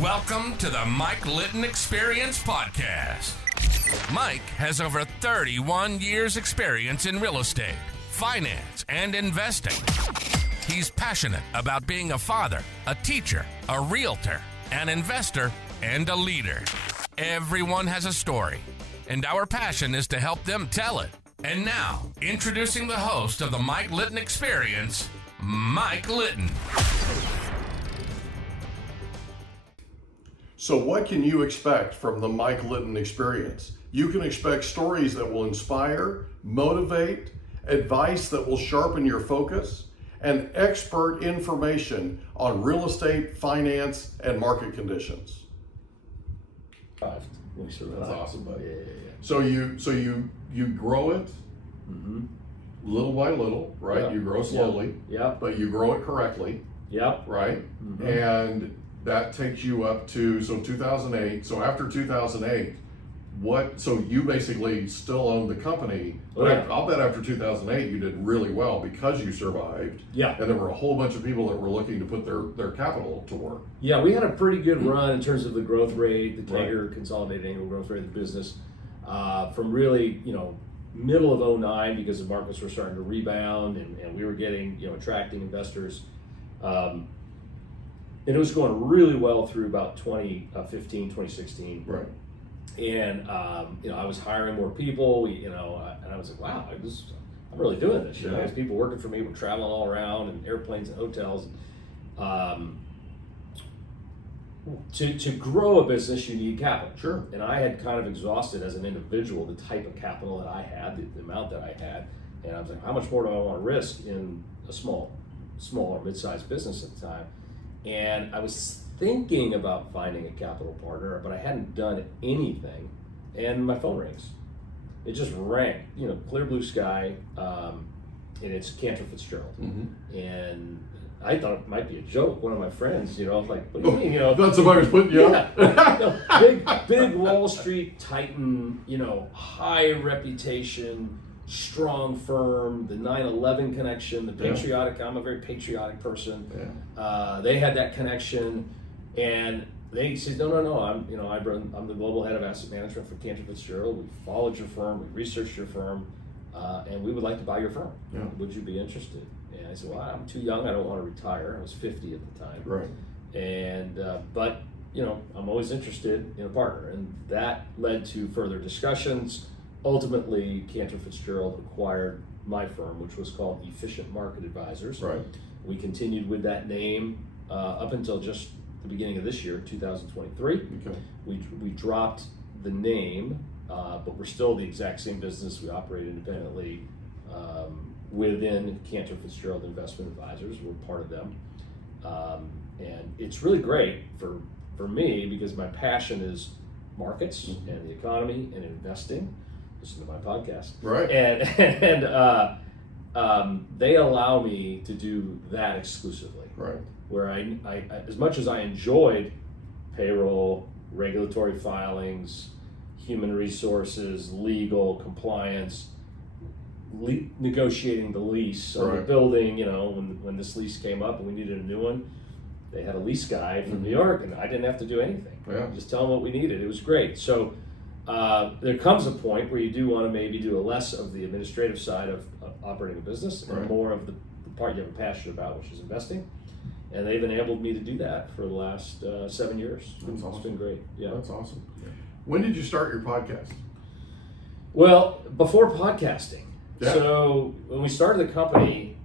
Welcome to the Mike Litton Experience Podcast. Mike has over 31 years experience in real estate, finance, and investing. He's passionate about being a father, a teacher, a realtor, an investor, and a leader. Everyone has a story, and our passion is to help them tell it. And now, introducing the host of the Mike Litton Experience, Mike Litton. So what can you expect from the Mike Litton Experience? You can expect stories that will inspire, motivate, advice that will sharpen your focus, and expert information on real estate, finance, and market conditions. That's awesome, buddy. Yeah. So you grow it little by little, right? Yep. You grow slowly, but you grow it correctly, right? And that takes you up to 2008. So after 2008, so you basically still own the company. But I'll bet after 2008 you did really well because you survived. Yeah. And there were a whole bunch of people that were looking to put their capital to work. Yeah, we had a pretty good run in terms of the growth rate, the CAGR, consolidated annual growth rate of the business, from really, middle of 2009, because the markets were starting to rebound and we were getting, attracting investors. And it was going really well through about 2015, 2016. Right. And, I was hiring more people, and I was like, wow, I'm really doing this. There's people working for me, we're traveling all around and airplanes and hotels. To grow a business, you need capital. Sure. And I had kind of exhausted as an individual the type of capital that I had, the amount that I had. And I was like, how much more do I want to risk in a small or mid-sized business at the time? And I was thinking about finding a capital partner, but I hadn't done anything. And my phone rings. It just rang, clear blue sky, and it's Cantor Fitzgerald. And I thought it might be a joke. One of my friends, like, what do you mean? That's somebody was putting you up. Big Wall Street titan, high reputation, strong firm, the 9/11 connection, the patriotic. I'm a very patriotic person. They had that connection, and they said, no. I'm the global head of asset management for Cantor Fitzgerald. We followed your firm, we researched your firm, and we would like to buy your firm. Would you be interested? And I said, well, I'm too young. I don't want to retire. I was 50 at the time. Right. And but I'm always interested in a partner, and that led to further discussions. Ultimately, Cantor Fitzgerald acquired my firm, which was called Efficient Market Advisors. Right. We continued with that name up until just the beginning of this year, 2023. Okay. We dropped the name, but we're still the exact same business. We operate independently within Cantor Fitzgerald Investment Advisors. We're part of them. And it's really great for me because my passion is markets and the economy and investing. Listen to my podcast. Right. And they allow me to do that exclusively. Right. Where I as much as I enjoyed payroll, regulatory filings, human resources, legal, compliance, negotiating the lease on the building, when this lease came up and we needed a new one, they had a lease guy from New York and I didn't have to do anything. Just tell them what we needed. It was great. So there comes a point where you do want to maybe do less of the administrative side of operating a business and more of the part you have a passion about, which is investing. And they've enabled me to do that for the last 7 years. That's awesome. It's been great. Yeah, that's awesome. When did you start your podcast? Well, before podcasting. Yeah. So when we started the company,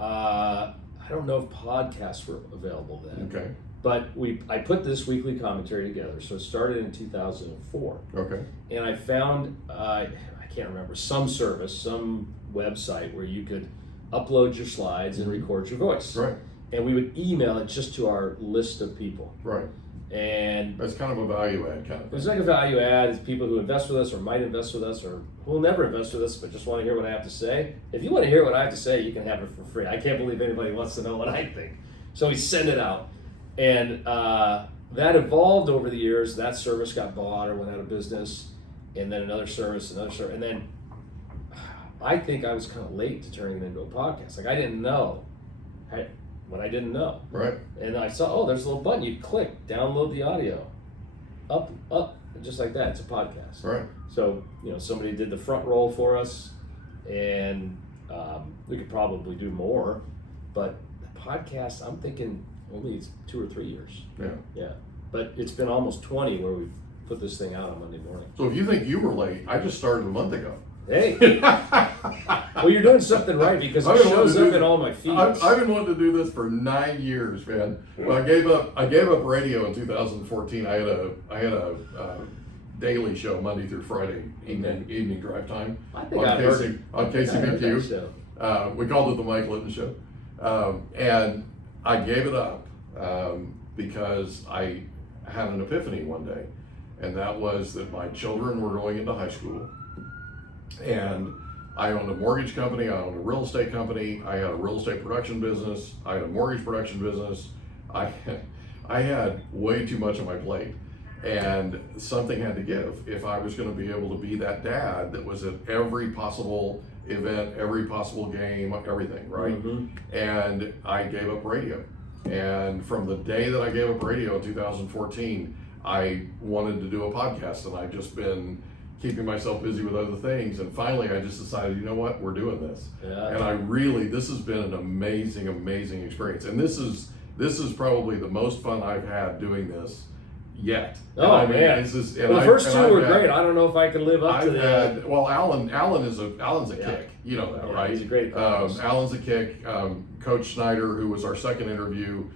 I don't know if podcasts were available then. Okay. But I put this weekly commentary together. So it started in 2004. Okay. And I found, I can't remember, some service, some website where you could upload your slides and record your voice. Right. And we would email it just to our list of people. Right. And that's kind of a value add kind of thing. It's like a value add. It's people who invest with us or might invest with us or who will never invest with us but just want to hear what I have to say. If you want to hear what I have to say, you can have it for free. I can't believe anybody wants to know what I think. So we send it out. And that evolved over the years. That service got bought or went out of business. And then another service. And then I think I was kind of late to turning it into a podcast. Like I didn't know. what I didn't know. Right. And I saw, oh, there's a little button. You click, download the audio. Up, just like that. It's a podcast. Right. So, somebody did the front roll for us, and we could probably do more. But the podcast, I'm thinking only it's 2 or 3 years. Yeah. Yeah. But it's been almost 20 where we've put this thing out on Monday morning. So if you think you were late, I just started a month ago. Hey, well, you're doing something right because it shows up in all my feeds. I've been wanting to do this for 9 years, man. Well, I gave up radio in 2014. I had a daily show Monday through Friday evening drive time I think on KCBQ. We called it the Mike Litton Show, and I gave it up because I had an epiphany one day, and that was that my children were going into high school. And I owned a mortgage company, I owned a real estate company, I had a real estate production business, I had a mortgage production business. I had way too much on my plate, and something had to give if I was going to be able to be that dad that was at every possible event, every possible game, everything, right? Mm-hmm. And I gave up radio. And from the day that I gave up radio in 2014, I wanted to do a podcast, and I've just been keeping myself busy with other things, and finally I just decided, you know what, we're doing this. Yeah. And this has been an amazing experience, and this is probably the most fun I've had doing this yet. Oh, man. The first two were great. I don't know if I can live up to that. Well, Alan's a kick. You know that, right? He's a great coach. Alan's a kick. Coach Snyder, who was our second interview,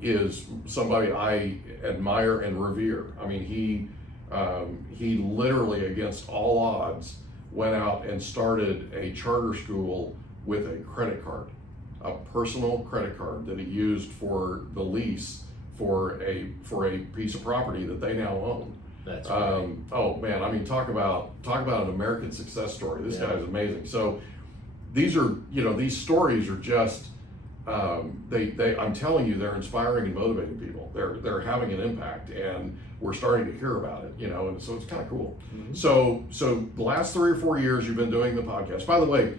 is somebody I admire and revere. I mean, he literally, against all odds, went out and started a charter school with a credit card, a personal credit card that he used for the lease for a piece of property that they now own. That's right. Oh man, I mean, talk about an American success story. This guy is amazing. So these stories are just I'm telling you, they're inspiring and motivating people. They're having an impact, and we're starting to hear about it, and so it's kind of cool. Mm-hmm. So the last 3 or 4 years you've been doing the podcast. By the way,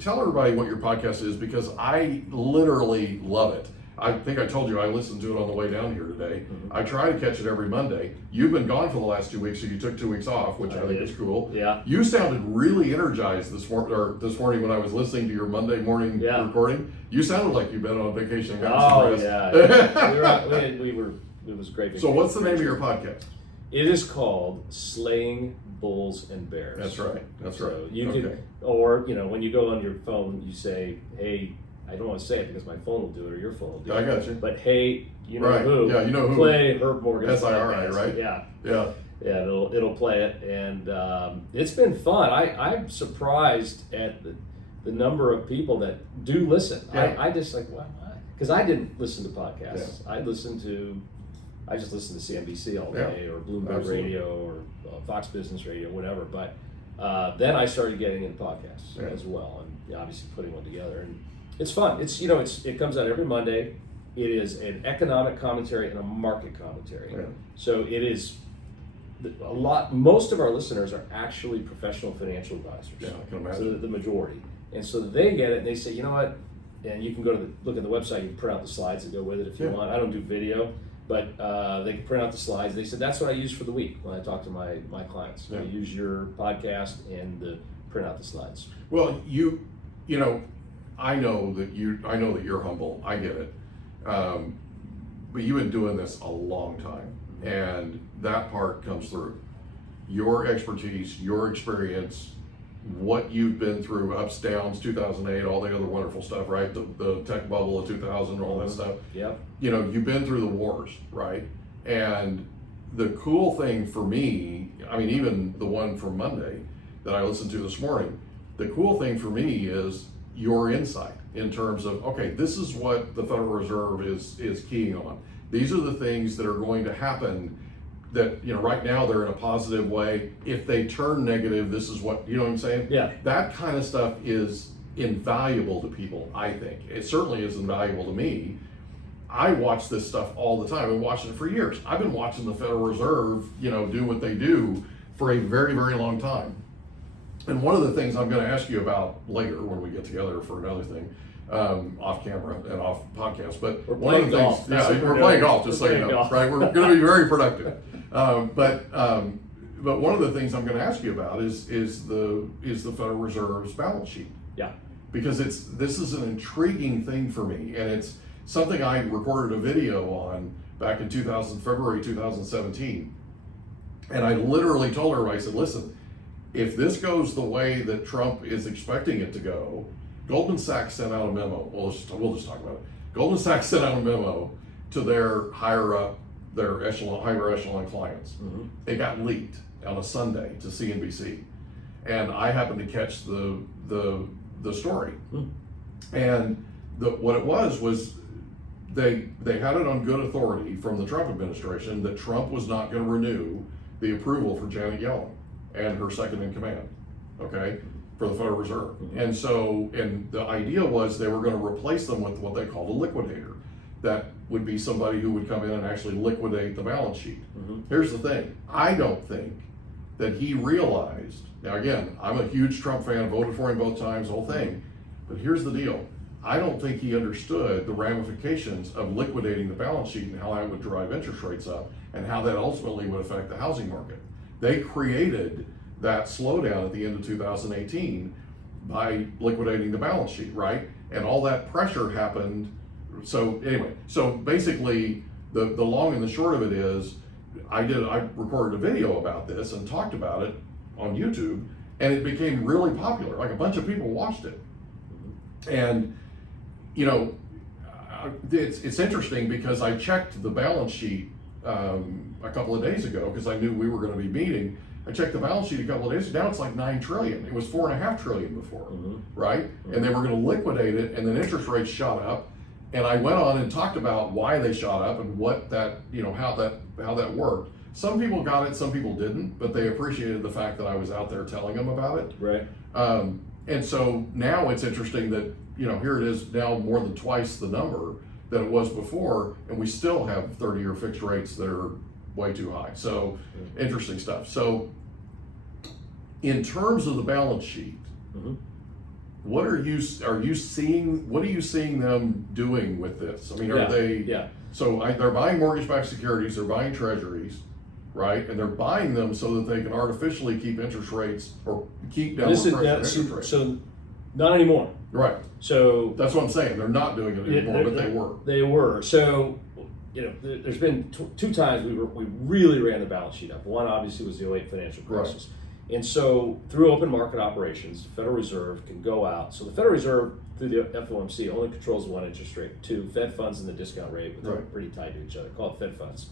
tell everybody what your podcast is, because I literally love it. I think I told you I listened to it on the way down here today. Mm-hmm. I try to catch it every Monday. You've been gone for the last 2 weeks, so you took 2 weeks off, which I think is cool. Yeah. You sounded really energized this morning when I was listening to your Monday morning recording. You sounded like you've been on vacation and gotten some rest. It was great. So what's the name of your podcast? It is called Slaying Bulls and Bears. That's right. So you can, or when you go on your phone, you say, "Hey." I don't want to say it because my phone will do it or your phone will do it. I got you. But hey, you know right. who? Yeah, you know who. Play Herb Morgan's SIRI, right? Yeah. It'll play it, and it's been fun. I'm surprised at the number of people that do listen. Yeah. I just like, why? Because I didn't listen to podcasts. Yeah. I just listened to CNBC all day, or Bloomberg Radio, or Fox Business Radio, whatever. But then I started getting into podcasts as well, and obviously putting one together. And it's fun. It comes out every Monday. It is an economic commentary and a market commentary. Yeah. So it is most of our listeners are actually professional financial advisors. Yeah, I can imagine. So the majority. And so they get it and they say, you know what? And you can go to look at the website, you can print out the slides and go with it if you want. I don't do video, but they can print out the slides. They said that's what I use for the week when I talk to my clients. I use your podcast and print out the slides. Well, I know that you're humble. I get it, but you've been doing this a long time, and that part comes through. Your expertise, your experience, what you've been through, ups, downs, 2008, all the other wonderful stuff, right? The tech bubble of 2000, all that stuff. Yep. You've been through the wars, right? And the cool thing for me, I mean, even the one from Monday that I listened to this morning, the cool thing for me is your insight in terms of, okay, this is what the Federal Reserve is keying on. These are the things that are going to happen that, right now they're in a positive way. If they turn negative, this is what, you know what I'm saying? Yeah. That kind of stuff is invaluable to people, I think. It certainly is invaluable to me. I watch this stuff all the time. I've been watching it for years. I've been watching the Federal Reserve, do what they do for a very, very long time. And one of the things I'm going to ask you about later when we get together for another thing, off camera and off podcast. But We're one of playing the golf. things, That's what we're we're playing doing. golf, just We're so you playing know, golf. right? We're going to be very productive. But one of the things I'm going to ask you about is the Federal Reserve's balance sheet. Yeah. Because this is an intriguing thing for me, and it's something I recorded a video on back in February 2017. And I literally told her, I said, listen, if this goes the way that Trump is expecting it to go, Goldman Sachs sent out a memo. We'll just talk about it. Goldman Sachs sent out a memo to their higher echelon clients. Mm-hmm. It got leaked on a Sunday to CNBC, and I happened to catch the story. Mm. And what it was they had it on good authority from the Trump administration that Trump was not going to renew the approval for Janet Yellen and her second in command, okay, for the Federal Reserve. Mm-hmm. And the idea was they were going to replace them with what they called a liquidator. That would be somebody who would come in and actually liquidate the balance sheet. Mm-hmm. Here's the thing, I don't think that he realized, now again, I'm a huge Trump fan, voted for him both times, the whole thing, but here's the deal. I don't think he understood the ramifications of liquidating the balance sheet and how that would drive interest rates up and how that ultimately would affect the housing market. They created that slowdown at the end of 2018 by liquidating the balance sheet, right? And all that pressure happened. So anyway, so basically the long and the short of it is I recorded a video about this and talked about it on YouTube, and it became really popular. Like a bunch of people watched it. And you know, it's interesting because I checked the balance sheet a couple of days ago because I knew we were going to be meeting. I checked the balance sheet a couple of days ago. Now it's like $9 trillion. It was $4.5 trillion before, mm-hmm. right? Mm-hmm. And they were going to liquidate it, and then interest rates shot up. And I went on and talked about why they shot up and what that, you know, how that worked. Some people got it, some people didn't, but they appreciated the fact that I was out there telling them about it. Right. And so now it's interesting that, you know, here it is now more than twice the number that it was before, and we still have 30-year fixed rates that are way too high. So interesting stuff. So in terms of the balance sheet, mm-hmm. What are you seeing them doing with this? I mean, are they? Yeah. So they're buying mortgage-backed securities, they're buying treasuries, right? And they're buying them so that they can artificially keep interest rates or keep down pressure on interest rates. So not anymore. Right. So that's what I'm saying. They're not doing it anymore, but they were. They were. So, you know, there's been two times we really ran the balance sheet up. One obviously was the 2008 financial crisis. Right. And so through open market operations, the Federal Reserve can go out. So the Federal Reserve through the FOMC only controls one interest rate, two Fed funds and the discount rate, but they're pretty tied to each other, called Fed funds.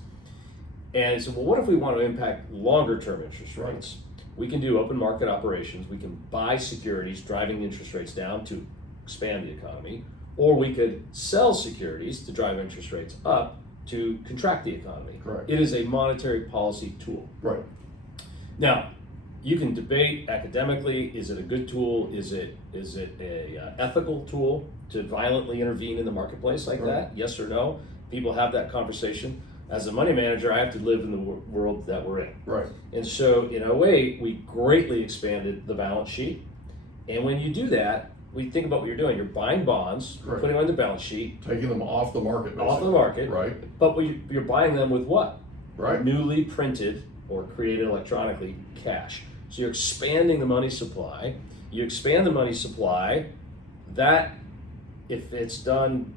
And so, well, what if we want to impact longer term interest rates? We can do open market operations. We can buy securities, driving the interest rates down to expand the economy, or we could sell securities to drive interest rates up to contract the economy. Correct. It is a monetary policy tool. Right. Now, you can debate academically, is it a good tool? Is it a ethical tool to violently intervene in the marketplace like that? Yes or no? People have that conversation. As a money manager, I have to live in the world that we're in. Right. And so in 2008, we greatly expanded the balance sheet. And when you do that, we think about what you're doing. You're buying bonds, putting them on the balance sheet. Taking them off the market. Basically. Off the market. Right. But you're buying them with what? Right. Newly printed or created electronically cash. So you're expanding the money supply. You expand the money supply, that, if it's done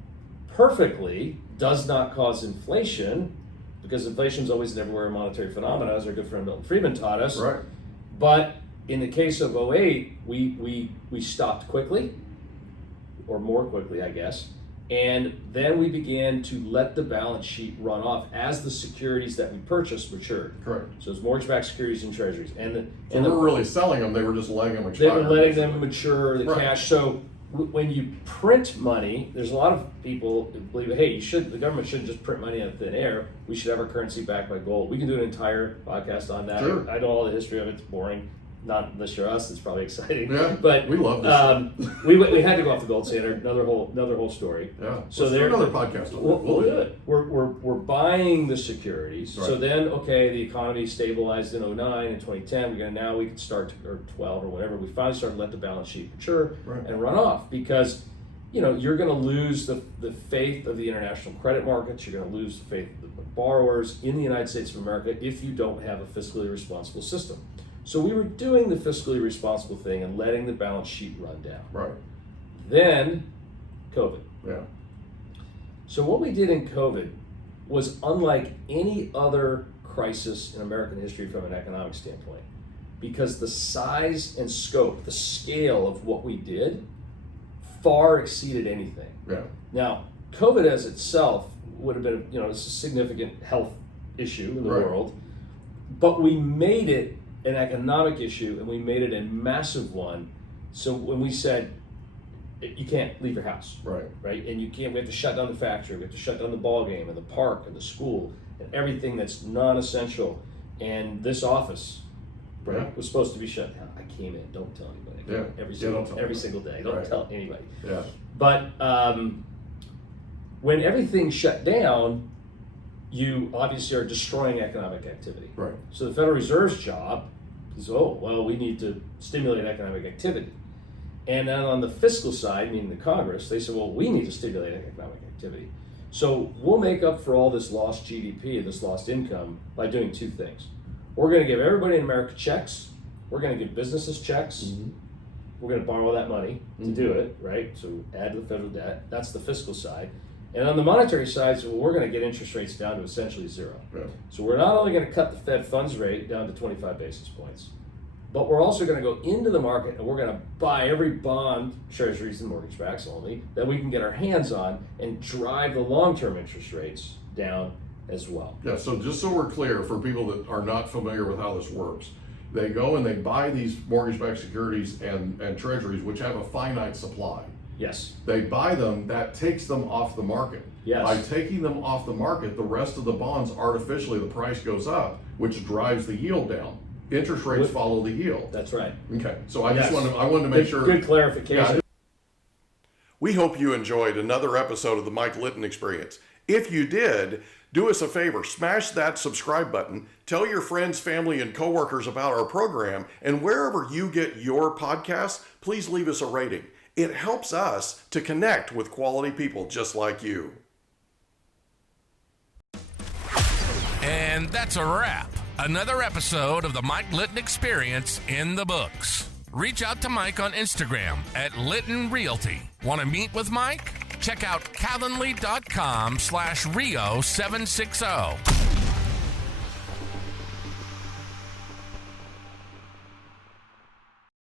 perfectly, does not cause inflation, because inflation is always and everywhere a monetary phenomena, as our good friend Milton Friedman taught us. Right. But in the case of 2008, we stopped quickly, or more quickly, I guess. And then we began to let the balance sheet run off as the securities that we purchased matured. Correct. So it's mortgage-backed securities and treasuries. And we weren't really selling them, they were just letting them expire. They were letting them mature, the cash. So when you print money, there's a lot of people who believe, hey, the government shouldn't just print money out of thin air. We should have our currency backed by gold. We can do an entire podcast on that. Sure. I know all the history of it. It's boring. Not unless you're us, it's probably exciting. Yeah, but we love this. we had to go off the gold standard. Another whole story. Yeah. So there's another podcast. We'll do it. We're buying the securities. Right. So then, okay, the economy stabilized in 2009 and 2010. Now we can start or 12 or whatever. We finally started to let the balance sheet mature and run off, because you're going to lose the faith of the international credit markets. You're going to lose the faith of the borrowers in the United States of America if you don't have a fiscally responsible system. So we were doing the fiscally responsible thing and letting the balance sheet run down. Right. Then COVID. Yeah. So what we did in COVID was unlike any other crisis in American history from an economic standpoint, because the size and scope, the scale of what we did far exceeded anything. Yeah. Now, COVID as itself would have been, it's a significant health issue in the world, but we made it an economic issue, and we made it a massive one. So when we said, you can't leave your house, right? And we have to shut down the factory, we have to shut down the ball game and the park and the school and everything that's non-essential. And this office, was supposed to be shut down. I came in, don't tell anybody. Every single day, don't tell anybody. Yeah. But when everything shut down, you obviously are destroying economic activity. Right. So the Federal Reserve's job is, we need to stimulate economic activity. And then on the fiscal side, meaning the Congress, they said, we need to stimulate economic activity. So we'll make up for all this lost GDP, this lost income, by doing two things. We're going to give everybody in America checks. We're going to give businesses checks. Mm-hmm. We're going to borrow that money to do it, right? So add to the federal debt. That's the fiscal side. And on the monetary side, we're going to get interest rates down to essentially zero. Yeah. So we're not only going to cut the Fed funds rate down to 25 basis points, but we're also going to go into the market and we're going to buy every bond, treasuries and mortgage backs only, that we can get our hands on and drive the long-term interest rates down as well. Yeah, so just so we're clear, for people that are not familiar with how this works, they go and they buy these mortgage-backed securities and treasuries, which have a finite supply. Yes. They buy them, that takes them off the market. Yes. By taking them off the market, the rest of the bonds, artificially, the price goes up, which drives the yield down. Interest rates follow the yield. That's right. Okay, so I wanted to make sure. Good clarification. Yeah. We hope you enjoyed another episode of the Mike Litton Experience. If you did, do us a favor, smash that subscribe button, tell your friends, family, and coworkers about our program, and wherever you get your podcasts, please leave us a rating. It helps us to connect with quality people just like you. And that's a wrap. Another episode of the Mike Litton Experience in the books. Reach out to Mike on Instagram at Litton Realty. Want to meet with Mike? Check out calendly.com/Rio760.